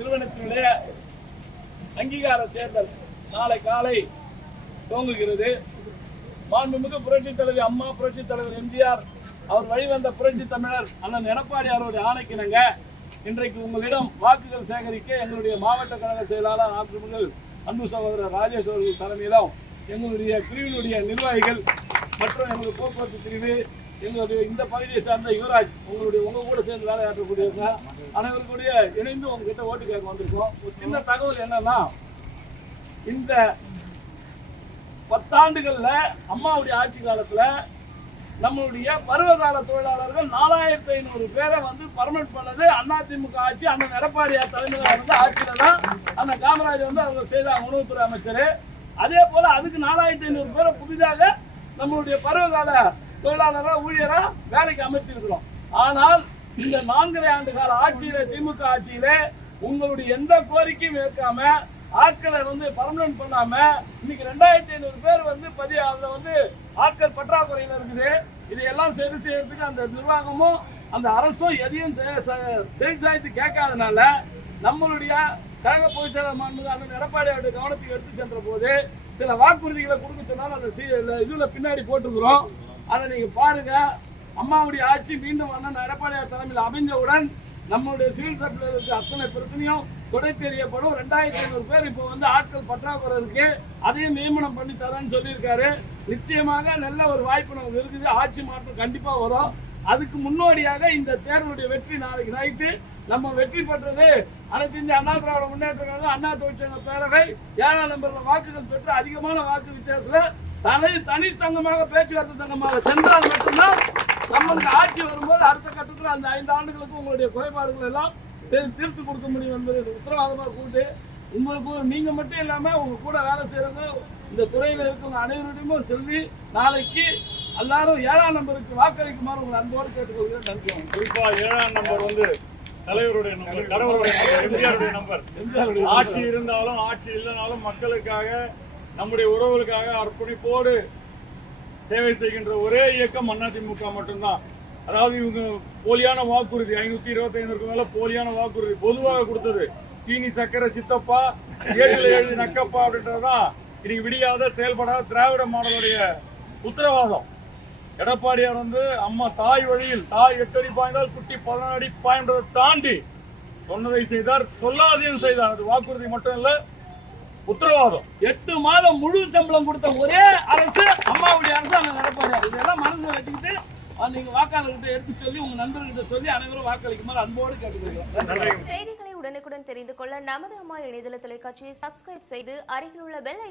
நிறுவனத்தினுடைய அங்கீகார தேர்தல் நாளை காலை துவங்குகிறது. மாண்புமிகு புரட்சி தலைவி அம்மா, புரட்சி தலைவர் எம்ஜிஆர் அவர் வழிவந்த புரட்சி தமிழர் அண்ணன் எடப்பாடியாருடைய ஆணைக்கிணங்க இன்றைக்கு உங்களிடம் வாக்குகள் சேகரிக்க எங்களுடைய மாவட்ட கழக செயலாளர் ஆற்றுமுகள் அன்பு சகோதரர் ராஜேஷ் அவர்கள் தலைமையிலும் எங்களுடைய பிரிவினுடைய நிர்வாகிகள் மற்றும் எங்களுடைய போக்குவரத்து பிரிவு, எங்களுடைய இந்த பகுதியை சார்ந்த யுவராஜ், உங்க கூட சேர்ந்து வேலையாற்றக்கூடியவங்க அனைவருக்கூடிய இணைந்து உங்ககிட்ட ஓட்டு கேட்க வந்திருக்கோம். ஒரு சின்ன தகவல் என்னன்னா, இந்த 10 ஆண்டுகள்ல அம்மாவுடைய ஆட்சி காலத்துல நம்மளுடைய பருவகால தொழிலாளர்கள் 4500 பேரை வந்து பர்மனன்ட் பண்ணது அதிமுக ஆட்சி. அண்ணன் எடப்பாடியார் தலைமையில் வந்து ஆட்சியில தான் அண்ணன் காமராஜர் வந்து அவங்க செய்தாங்க, உணவுத்துறை அமைச்சர். அதே போல அதுக்கு 4500 பேரை புதிதாக நம்மளுடைய பருவகால தொழிலாளர்கள் ஊழியரா வேலைக்கு அமைத்திருக்கிறோம். ஆனால் இந்த 4.5 ஆண்டு கால ஆட்சியில, திமுக ஆட்சியில உங்களுடைய எந்த கோரிக்கையும் ஏற்காம ஆட்களை வந்து பர்மனன்ட் பண்ணாம இன்னைக்கு 2500 பேர் வந்து அதுல வந்து ஆட்கள் பற்றாக்குறையில இருக்குது. இதையெல்லாம் சரி செய்யறதுக்கு அந்த நிர்வாகமும் அந்த அரசும் எதையும் செய்து கேட்காதனால நம்மளுடைய கழக பொதுச் செயலாளர் மாண்புமிகு அண்ணன் எடப்பாடியாருடைய கவனத்துக்கு எடுத்து சென்ற போது சில வாக்குறுதிகளை கொடுக்க சொன்னாலும் அந்த இதுல பின்னாடி போட்டுக்கிறோம். அதை நீங்க பாருங்க. அம்மாவுடைய ஆட்சி மீண்டும் அண்ணன் எடப்பாடியார் தலைமையில் அமைஞ்சவுடன் நம்மளுடைய சிவில் சப்ளைக்கு அத்தனை பிரச்சனையும் கொடை தெரியப்படும். 2500 பேர் இப்போ வந்து ஆட்கள் பற்றாக்குறை இருக்கு, அதையும் நியமனம் பண்ணி தரேன்னு சொல்லியிருக்காரு. நிச்சயமாக நல்ல ஒரு வாய்ப்பு நமக்கு இருக்குது. ஆட்சி மாற்றம் கண்டிப்பா வரும். அதுக்கு முன்னோடியாக இந்த தேர்தலுடைய வெற்றி நாளைக்கு நைட்டு நம்ம வெற்றி பெற்றது அனைத்து இந்திய அண்ணா திராவிட முன்னேற்ற கழகம் அண்ணா தொழிற்சங்க பேரவை 7ஆம் நம்பர்ல வாக்குகள் பெற்று அதிகமான வாக்கு வித்தியாசத்துல தனிச்சங்கமாக பேச்சுவார்த்தை சங்கமாக சென்றால் மட்டும்தான் நம்மளுக்கு ஆட்சி வரும்போது அடுத்த கட்டத்தில் அந்த 5 ஆண்டுகளுக்கு உங்களுடைய குறைபாடுகள் எல்லாம் தீர்த்து கொடுக்க முடியும் என்பதை உத்தரவாதமாக கூட்டு உங்களுக்கு நீங்க மட்டும் இல்லாம உங்க கூட வேலை செய்யறவங்க இந்த துறையில இருக்கிற அனைவருடையும் சொல்லி நாளைக்கு எல்லாரும் 7ஆம் நம்பருக்கு வாக்களிக்குமாறு உங்களை அன்போடு கேட்டுக்கொள்கிறேன். நன்றி. குறிப்பா 7ஆம் நம்பர் வந்து தலைவருடைய நம்பர், கடவுளுடைய நம்பர், எம்ஜிஆருடைய நம்பர். ஆட்சி இருந்தாலும் ஆட்சி இல்லைனாலும் மக்களுக்காக, நம்முடைய உறவுகளுக்காக அர்ப்பணிப்போடு சேவை செய்கின்ற ஒரே இயக்கம் அதிமுக மட்டும்தான். அதாவது இவங்க போலியான வாக்குறுதி 525க்கு மேல போலியான வாக்குறுதி பொதுவாக கொடுத்தது. சீனி சக்கரை சித்தப்பா, ஏட்டில் எழுதி நக்கப்பா அப்படின்றதுதான் இன்னைக்கு விடியாத செயல்படாத திராவிட மாடலுடைய உத்தரவாதம். எடப்பாடியார் வந்து அம்மா தாய் வழியில், தாய் 8 அடி பாய்ந்தால் குட்டி 11 அடி பாய்ன்றதை தாண்டி சொன்னதை செய்தார், சொல்லாதையும் செய்தார். அது வாக்குறுதி மட்டும் இல்ல, உத்தரவாதம். 8 மாதம் முழு சம்பளம் கொடுத்த ஒரே அரசு அம்மாவுடைய அரசு அண்ணன் எடப்பாடியார். இதெல்லாம் மனசுல வச்சுக்கிட்டு நீங்க வாக்காளர்கிட்ட எடுத்து சொல்லி உங்க நண்பர்கிட்ட சொல்லி அனைவரும் வாக்களிக்குமாறு அன்போடு கேட்டுக்கொள்கிறோம். செய்திகளை உடனுக்குடன் தெரிந்து கொள்ள நமது அம்மா இணையதள தொலைக்காட்சியை சப்ஸ்கிரைப் செய்து அருகில் உள்ள பெல்